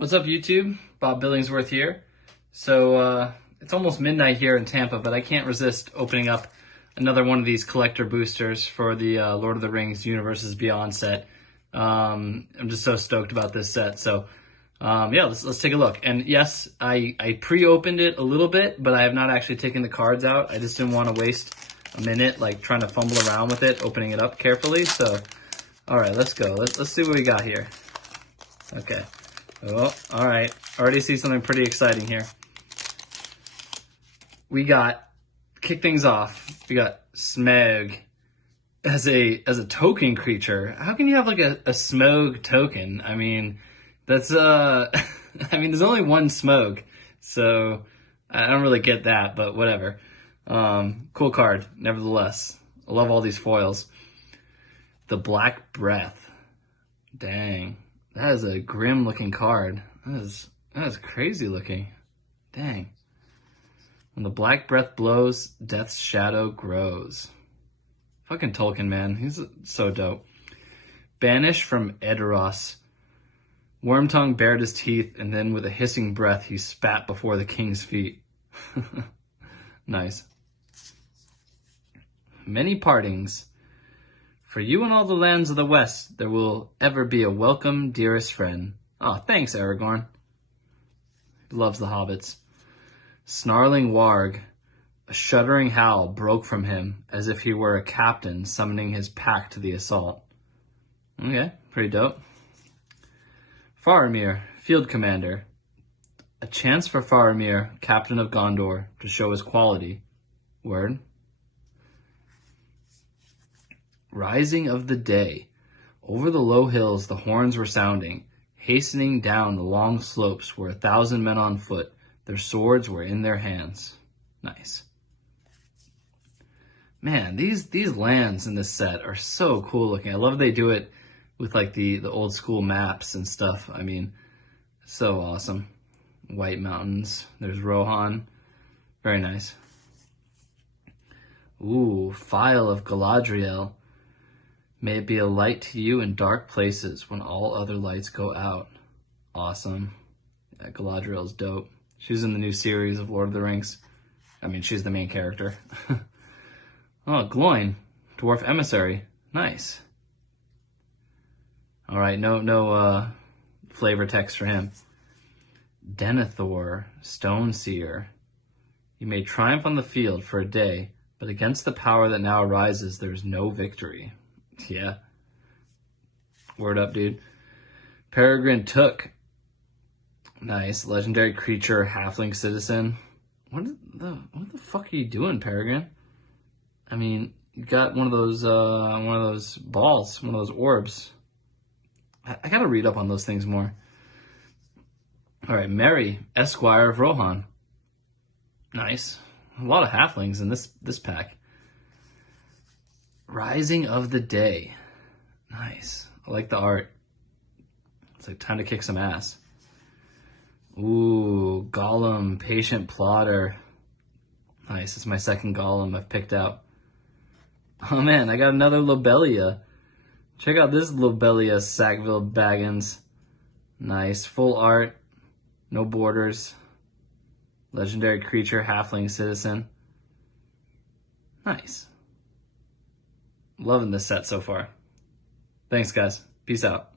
What's up, YouTube? Bob Billingsworth here. It's almost midnight here in Tampa, but I can't resist opening up another one of these collector boosters for the Lord of the Rings Universes Beyond set. I'm just so stoked about this set. Yeah, let's take a look. And yes, I pre-opened it a little bit, but I have not actually taken the cards out. I just didn't want to waste a minute like trying to fumble around with it, opening it up carefully. So, all right, let's go. Let's see what we got here. Okay. Oh, all right. Already see something pretty exciting here. We got, kick things off, we got Smaug as a token creature. How can you have like a Smaug token? I mean, that's I mean, there's only one Smaug, so I don't really get that, but whatever. Cool card, nevertheless. I love all these foils. The Black Breath. Dang. That is a grim looking card. That is crazy looking. Dang. When the black breath blows, death's shadow grows. Fucking Tolkien, man. He's so dope. Banished from Edoras. Wormtongue bared his teeth, and then with a hissing breath, he spat before the king's feet. Nice. Many partings. For you and all the lands of the West, there will ever be a welcome, dearest friend. Oh, thanks, Aragorn. He loves the hobbits. Snarling warg. A shuddering howl broke from him, as if he were a captain summoning his pack to the assault. Okay, pretty dope. Faramir, field commander. A chance for Faramir, captain of Gondor, to show his quality. Word. Rising of the day. Over the low hills the horns were sounding. Hastening down the long slopes were 1,000 men on foot. Their swords were in their hands. Nice. Man, these lands in this set are so cool looking. I love they do it with like the old school maps and stuff. I mean, so awesome. White Mountains. There's Rohan. Very nice. Ooh, Phial of Galadriel. May it be a light to you in dark places when all other lights go out. Awesome. Yeah, Galadriel's dope. She's in the new series of Lord of the Rings. I mean, she's the main character. Oh, Gloin, Dwarf Emissary. Nice. All right, no flavor text for him. Denethor, Stone Seer. You may triumph on the field for a day, but against the power that now arises, there's no victory. Yeah. Word up, dude. Peregrine Took. Nice. Legendary creature, halfling citizen. What the fuck are you doing, Peregrine? I mean, you got one of those balls, one of those orbs. I gotta read up on those things more. All right, Merry, Esquire of Rohan. Nice. A lot of halflings in this pack. Rising of the Day. Nice. I like the art. It's like time to kick some ass. Ooh, Gollum, Patient Plotter. Nice. It's my second Gollum I've picked out. Oh man, I got another Lobelia. Check out this Lobelia Sackville Baggins. Nice. Full art. No borders. Legendary creature, halfling citizen. Nice. Loving this set so far. Thanks, guys. Peace out.